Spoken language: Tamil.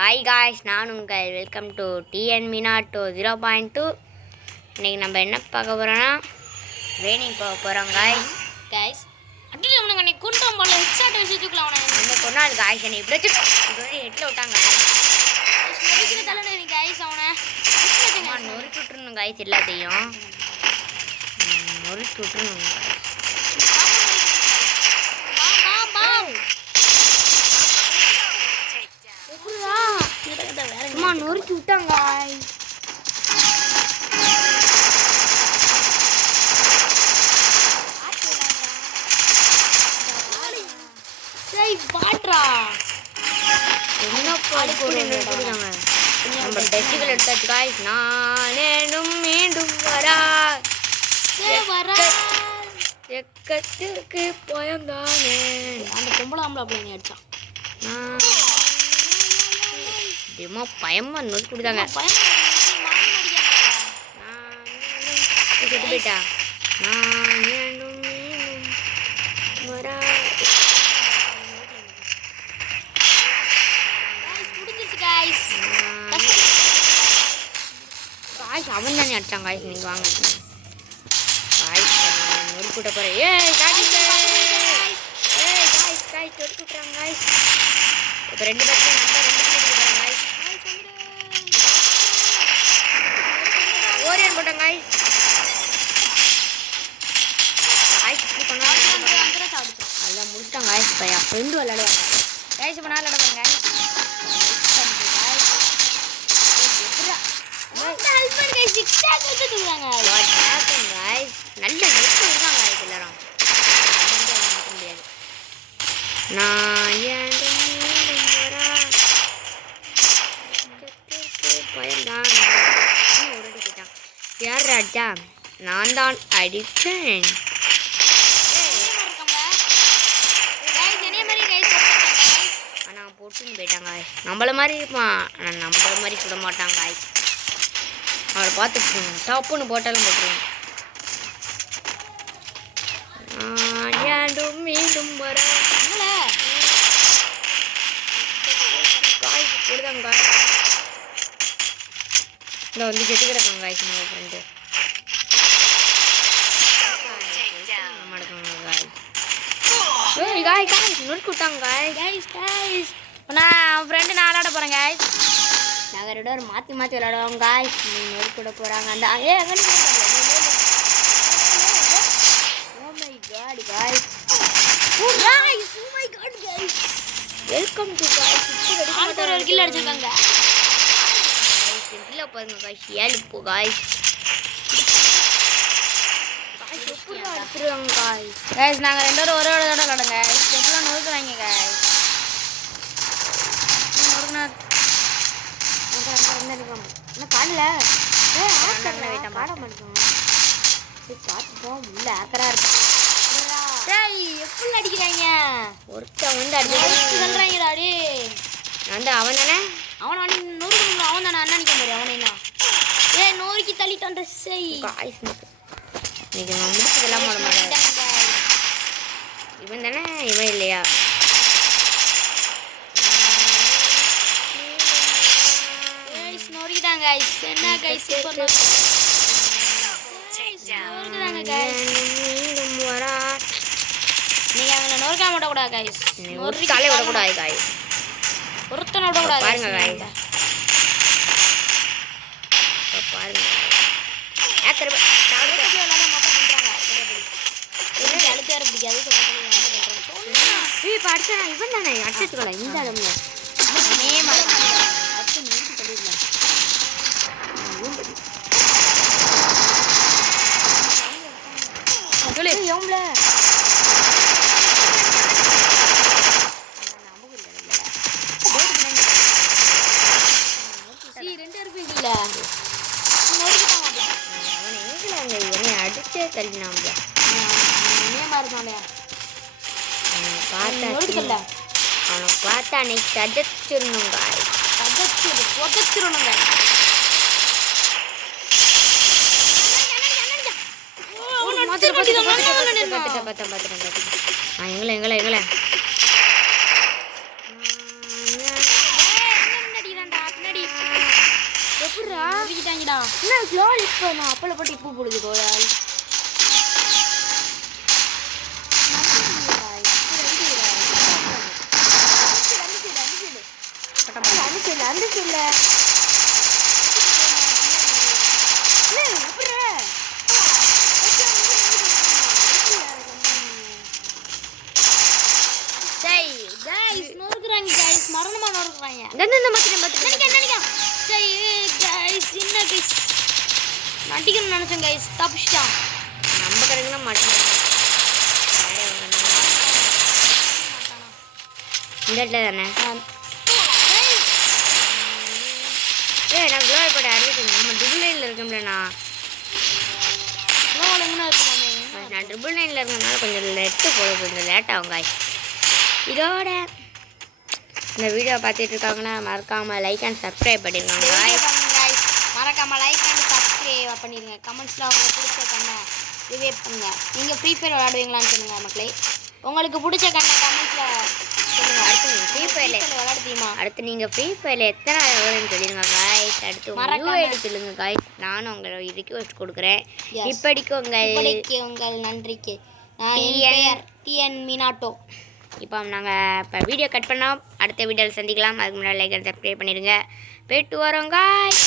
ஹாய் காய்ஸ், நான் உங்கள் வெல்கம் டு டிஎன் மினாட்டோ 0.2. இன்றைக்கி நம்ம என்ன பார்க்க போகிறோன்னா ட்ரைனிங் போக போகிறோம் காய்ஸ். அட்லி அவனுக்கு அன்னைக்கு குண்டம் போல ஹெட்ஷாட் வச்சுக்கலாம். அவனை கொண்டாடு காய்ஸ், என்னை இப்படி ஹெட்டில் விட்டாங்க. நொறுக்கி விட்டுருணும் காய்ஸ், எல்லாத்தையும் நொறுக்கி விட்டுருணும் காய்ஸ். சும்மா நொறுக்கி விட்டாங்க. நம்ம டெஸ்டிகள் எடுத்தாச்சு காய்ஸ். நானும் மீண்டும் வரா எக்கத்திற்கு பயந்தானே. அந்த பொம்பளை ஆம்பளை அப்படி அடிச்சான். டெமோ பயமா நோக்கி கொடுத்தாங்க. செத்து போயிட்டா. காய்ஸ் அவன் தானே அடிச்சான் காய்ஸ். நீங்கள் வாங்க காய்ஸ், நொறுக்கி விட்ட போகிறேன். காய்ஸ் நொறுக்கி விட்டுறாங்க காய்ஸ். இப்போ ரெண்டு பேருமே காய்ஸ். ஓரியன் போட்டேன் காய்ஸ். காய்ஸ் இப்படி பண்ணால் அதெல்லாம் முடிச்சிட்டாங்க காய்ஸ். இப்போ என் ஃப்ரெண்டு விளையாடுவாங்க காய்ஸ். இப்போ நான் விளையாடுவாங்க காய்ஸ். நல்ல நெட்டு இருக்காங்க காய்ஸ் எல்லாரும். முடியாது. நான் பயந்தான் ஒரு அடி கேட்டான். யார் ராஜா? நான் தான் அடித்தேன். ஆனால் போட்டுன்னு போயிட்டாங்க காய்ஸ். நம்மள மாதிரி இருப்பான், ஆனால் நம்மள மாதிரி சுட மாட்டாங்க காய்ஸ். அவளை பார்த்துட்டு டாப்புன்னு போட்டாலும் போட்டுருவோம். ஏண்டும் மீண்டும் வர காய்ஸ் போடுதாங்க காய்ஸ். இல்லை வந்து செத்து கிடக்காங்க காய்ஸ். நம்ம ஃப்ரெண்டு நொறுக்கி விட்டாங்க காய்ஸ். நான் ஃப்ரெண்டு நான் விளையாட போகிறேன் காய்ஸ். நாங்கள் ரெண்டு பேரும் மாற்றி மாற்றி விளையாடுவோம் காய்ஸ். நீங்கள் நொறுக்கி விட போகிறாங்க. அந்த வெல்கம் டு காய்ஸ். ஒரு கில் அடிச்சிருக்காங்க. கில்ல பாருங்க காய்ஸ். 7 இப்போ காய்ஸ். அடிச்சிருவாங்க காய்ஸ். காய்ஸ் நாங்கள் ரெண்டு பேரும் ஒரே தடவை விளாடுங்க. எப்படிலாம் நொறுக்குறாங்க காய்ஸ். நொறுக்குனா காணல பாட மாட்டோம். பார்த்துப்போம். உள்ள ஆக்கரா இருக்கும். எப்படி அடிக்கிறாங்க? ஒருத்தன் வந்து அடிக்கிறாங்கடா. வந்து அவன் தானே அவன் நொறுக்கணும். அவன் தானே அண்ணா நிற்க முடியும். அவன் என்ன நோய்க்கு தள்ளிட்டான். காய்ஸ் இன்னைக்கு நான் முடிச்சதெல்லாம் போட மாட்டேன். இவன் தானே இவன் இல்லையா? நொறுக்கிட்டாங்க காய்ஸ். என்ன காய்ஸ் நீங்க அவங்கள நொறுக்க விடக்கூடாது காய்ஸ். நொறுக்காலே விடக்கூடாது காய்ஸ். ஒருத்தனை விடக்கூடாது பாருங்க காய்ஸ். பாருங்க அழுத்தாரு பிடிக்காது. இப்போ அடிச்சா இவன் தானே அடிச்சுக்கலாம். இந்த இடம்ல என்னை அடிச்சே தள்ளினாம்ல. அவனை பார்த்தா அன்னைக்கு சஜச்சிடணும் காய். புதைச்சிடணும் காய். எங்களை என்ன க்ளோல் இப்போ நான் அப்பள போட்டு இப்போ போடுது கோலால் மரணமா நோக்குறாங்க நடிக்கணும்னு நினைச்சேன் கைஸ் தப்பிச்சிட்டான் நம்ம கணக்குனா மாட்டோம் இந்த இடத்துல தானே நான் குளோவல் போட்டு அறிவிக்கணும் நம்ம ட்ரிபிள் நைனில் இருக்கோம்லண்ணா நான் ட்ரிபிள் நைனில் இருக்கனால கொஞ்சம் லெட்டு போட கொஞ்சம் லேட் ஆகும் காய் இதோட இந்த வீடியோ பார்த்துட்டு இருக்காங்கன்னா மறக்காமல் லைக் அண்ட் சப்ஸ்கிரைப் பண்ணிருக்காங்க மறக்காம லைக் அண்ட் சப்ஸ்கிரைப் பண்ணிடுங்க கமெண்ட்ஸில் உங்களுக்கு பிடிச்ச கண்ணை ரிவ்யூ பண்ணுங்க நீங்கள் ஃப்ரீ ஃபயர் விளையாடுவீங்களான்னு சொல்லுங்க மக்களே உங்களுக்கு பிடிச்ச கண்ணை கமெண்ட்ஸில் சொல்லுங்கள் அடுத்து நீங்கள் ஃப்ரீ ஃபயரில் விளையாட தெரியுமா அடுத்து நீங்கள் ஃப்ரீ ஃபயரில் எத்தனை எவ்வளோன்னு சொல்லிடுங்க காய்ஸ் அடுத்து மறக்காம சொல்லுங்கள் காய்ஸ் நானும் உங்களை ரிக்வெஸ்ட் கொடுக்குறேன் Yes. இப்படிக்கு உங்கள் நன்றிக்கு நான் என் பெயர் டிஎன் மினாட்டோ இப்போ நாங்கள் இப்போ வீடியோ கட் பண்ணோம் அடுத்த வீடியோவில் சந்திக்கலாம் அதுக்கு முன்னாடி லைக் அண்ட் சப்ஸ்கிரைப் பண்ணிடுங்க போயிட்டு வரோம் காய்ஸ்